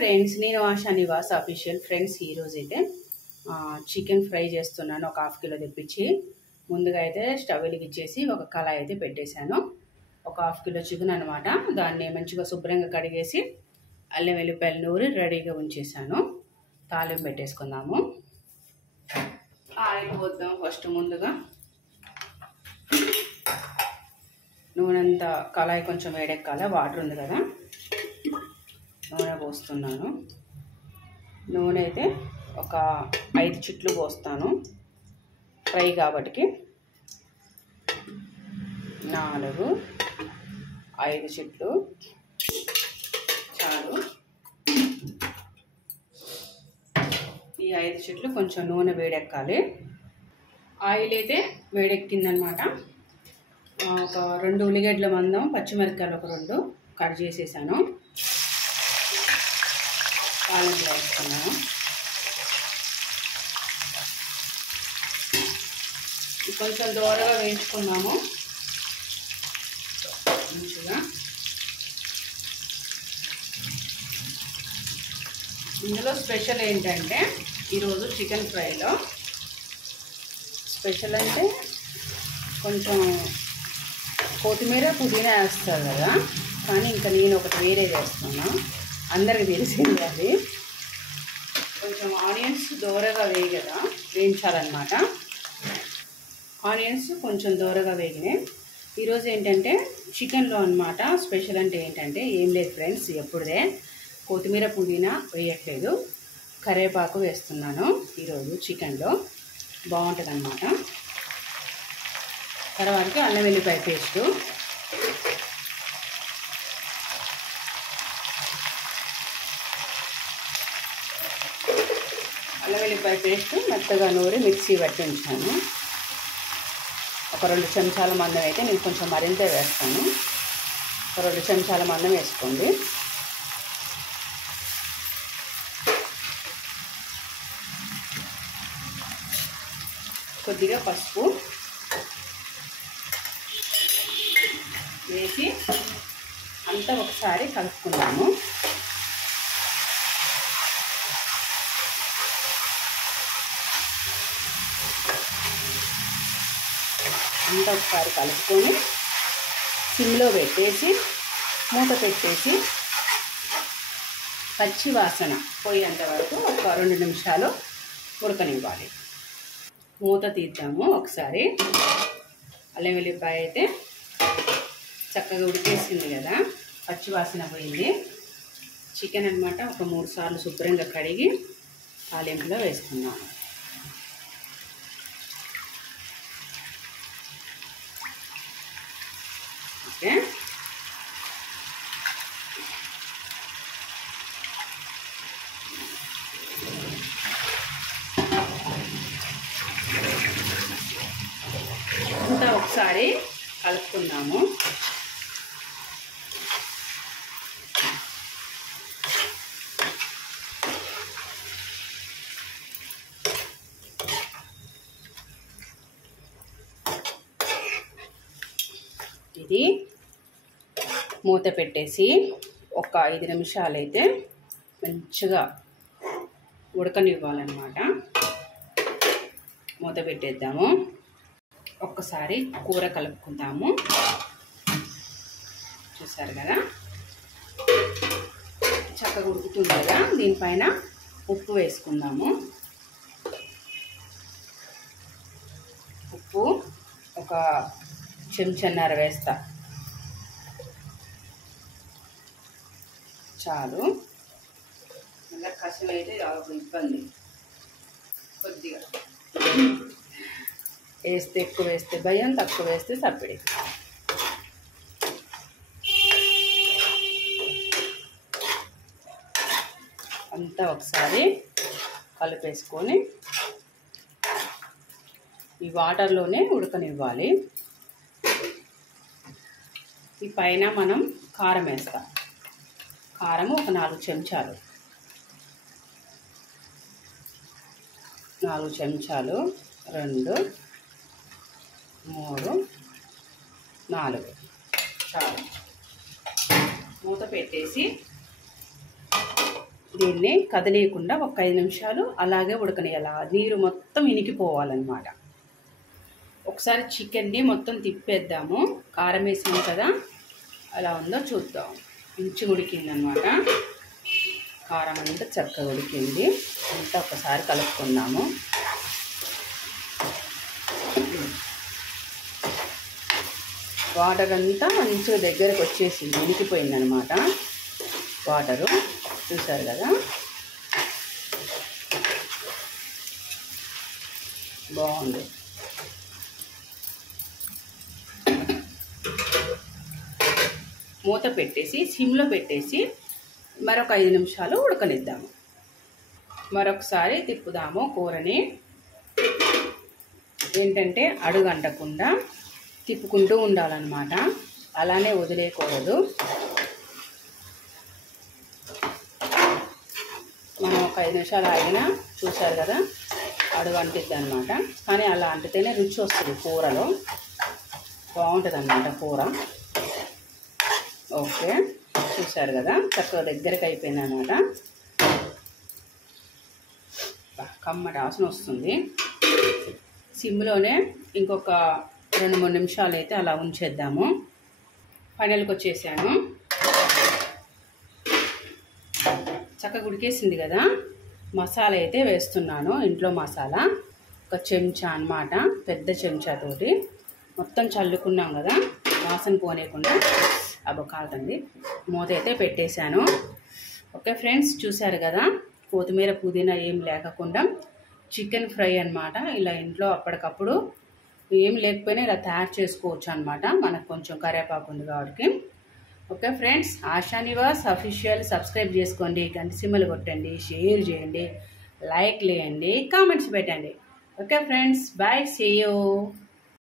Friends, నేను ASHA Nivas official friends. ఈరోజు అయితే చికెన్ ఫ్రై చేస్తున్నాను. ఒక ½ కిలో తెప్పించి ముందుగా అయితే స్టవ్ వెలిగించేసి ఒక కళాయి అయితే పెట్టేశాను. ఒక ½ కిలో చికెన్ అనమాట. దాన్ని మంచిగా శుభ్రంగా కడిగేసి అల్లం వెల్లిపాయలు నూరి రెడీగా ఉంచేసాను. తాలింపు పెట్టేసుకుందాము. ఆయిల్ పోద్దాం. ఫస్ట్ ముందుగా నూనె అంతా కళాయి కొంచెం వేడెక్కాలి. వాటర్ ఉంది కదా, నూనె పోస్తున్నాను. నూనె అయితే ఒక 5 చిట్లు పోస్తాను, ఫ్రై కాబట్టి. 4, 5 చిట్లు చాలు. ఈ 5 చిట్లు కొంచెం నూనె వేడెక్కాలి. ఆయిల్ అయితే వేడెక్కిందనమాట. ఒక 2 ఉల్లిగడ్డల మందం, పచ్చిమిరపకాయలు ఒక 2 కట్ చేసేసాను. తాలింపులో వేసుకున్నాను. కొంచెం దూరగా వేయించుకున్నాము మంచిగా. ఇందులో స్పెషల్ ఏంటంటే ఈరోజు చికెన్ ఫ్రైలో స్పెషల్ అంటే కొంచెం కొత్తిమీర పుదీనా వేస్తారు కదా, కానీ ఇంకా నేను ఒకటి వేరే వేస్తున్నా. అందరికి తెలిసింది అది. కొంచెం ఆనియన్స్ దూరగా వేయించాలన్నమాట. ఆనియన్స్ కొంచెం దూరగా వేగినాయి. ఈరోజు ఏంటంటే చికెన్లో అనమాట స్పెషల్ అంటే ఏంటంటే ఏం లేదు ఫ్రెండ్స్, ఎప్పుడుదే కొత్తిమీర పుదీనా వేయట్లేదు, కరివేపాకు వేస్తున్నాను ఈరోజు చికెన్లో. బాగుంటుంది అన్నమాట. తర్వాత అల్లం వెల్లిపాయ పేస్టు, అల్లం వెల్లిపాయ పేస్ట్ మెత్తగా నూరి మిక్సీ పట్టి ఉంచాను. ఒక 2 చెంచాల మందం అయితే నేను కొంచెం మరింత వేస్తాను. ఒక 2 చెంచాల మందం వేసుకోండి. కొద్దిగా పసుపు వేసి అంతా ఒకసారి కలుపుకుందాము. అంతా ఒకసారి కలుపుకొని సిమ్లో పెట్టేసి మూత పెట్టేసి పచ్చి వాసన పోయేంత వరకు ఒక 2 నిమిషాలు ఉడకనివ్వాలి. మూత తీద్దాము ఒకసారి. అల్లం వెల్లిపాయ అయితే చక్కగా ఉడికేసింది కదా, పచ్చి వాసన పోయింది. చికెన్ అనమాట ఒక 3 సార్లు శుభ్రంగా కడిగి తాలింపులో వేసుకున్నాను. ఓకే, అంతా ఒకసారి కలుపుకుందాము. ఇది మూత పెట్టేసి ఒక 5 నిమిషాలు అయితే మంచిగా ఉడకనివ్వాలన్నమాట. మూత పెట్టేద్దాము. ఒక్కసారి కూర కలుపుకుందాము. చూసారు కదా, చక్కగా ఉడుకుతుంది కదా. దీనిపైన ఉప్పు వేసుకుందాము. ఉప్పు ఒక చెంచాన్నర వేస్తా చాలు. ఇలా కసులు అయితే ఇబ్బంది, కొద్దిగా వేస్తే ఎక్కువ వేస్తే భయం, తక్కువ వేస్తే సప్పిడి. అంతా ఒకసారి కలిపేసుకొని ఈ వాటర్లోనే ఉడకనివ్వాలి. ఈ పైన మనం కారం వేస్తాం. కారము ఒక 4 చెంచాలు, 4 చెంచాలు, 2, 3, 4 చాలు. మూత పెట్టేసి దీన్ని కదిలేయకుండా ఒక 5 నిమిషాలు అలాగే ఉడకనియాలి. నీరు మొత్తం ఇనికిపోవాలన్నమాట. ఒకసారి చికెన్ని మొత్తం తిప్పేద్దాము. కారం వేసాం కదా, అలా ఉందో చూద్దాం. మంచిగా ఉడికిందనమాట. కారం అంతా చక్కగా ఉడికింది. అంతా ఒకసారి కలుపుకుందాము. వాటర్ అంతా మంచిగా దగ్గరకు వచ్చేసింది, ఉడికిపోయిందనమాట వాటరు. చూసారు కదా, బాగుంది. మూత పెట్టేసి సిమ్లో పెట్టేసి మరొక 5 నిమిషాలు ఉడకనిద్దాము. మరొకసారి తిప్పుదాము. కూరని ఏంటంటే అడుగంటకుండా తిప్పుకుంటూ ఉండాలన్నమాట. అలానే వదిలేయకూడదు. మనం ఒక 5 నిమిషాలు ఆగినా చూసారు కదా అడుగు అంటిద్ది అనమాట. కానీ అలా అంటితేనే రుచి వస్తుంది కూరలో, బాగుంటుంది అన్నమాట కూర. ఓకే, చూసారు కదా చక్కగా దగ్గరికి అయిపోయింది అన్నమాట. కమ్మటి వాసన వస్తుంది. సిమ్లోనే ఇంకొక 2-3 నిమిషాలు అయితే అలా ఉంచేద్దాము. ఫైనల్కి వచ్చేసాను. చక్కగా ఉడికేసింది కదా. మసాలా అయితే వేస్తున్నాను. ఇంట్లో మసాలా ఒక చెంచా అన్నమాట, పెద్ద చెంచాతోటి మొత్తం చల్లుకున్నాం కదా, వాసన పోనేయకుండా. కాదండి, మూత అయితే పెట్టేశాను. ఓకే ఫ్రెండ్స్, చూసారు కదా కొత్తిమీర పుదీనా ఏం లేకుండా చికెన్ ఫ్రై అన్నమాట. ఇలా ఇంట్లో అప్పటికప్పుడు ఏం లేకపోయినా ఇలా తయారు చేసుకోవచ్చు అన్నమాట. మనకు కొంచెం కరివేపాకు ఉంది కాబట్టి. Okay friends, ASHA Nivas official subscribe చేసుకోండి, గంట సింబల్ కొట్టండి, షేర్ చేయండి, లైక్ చేయండి, కామెంట్స్ పెట్టండి. Okay friends, bye, see you.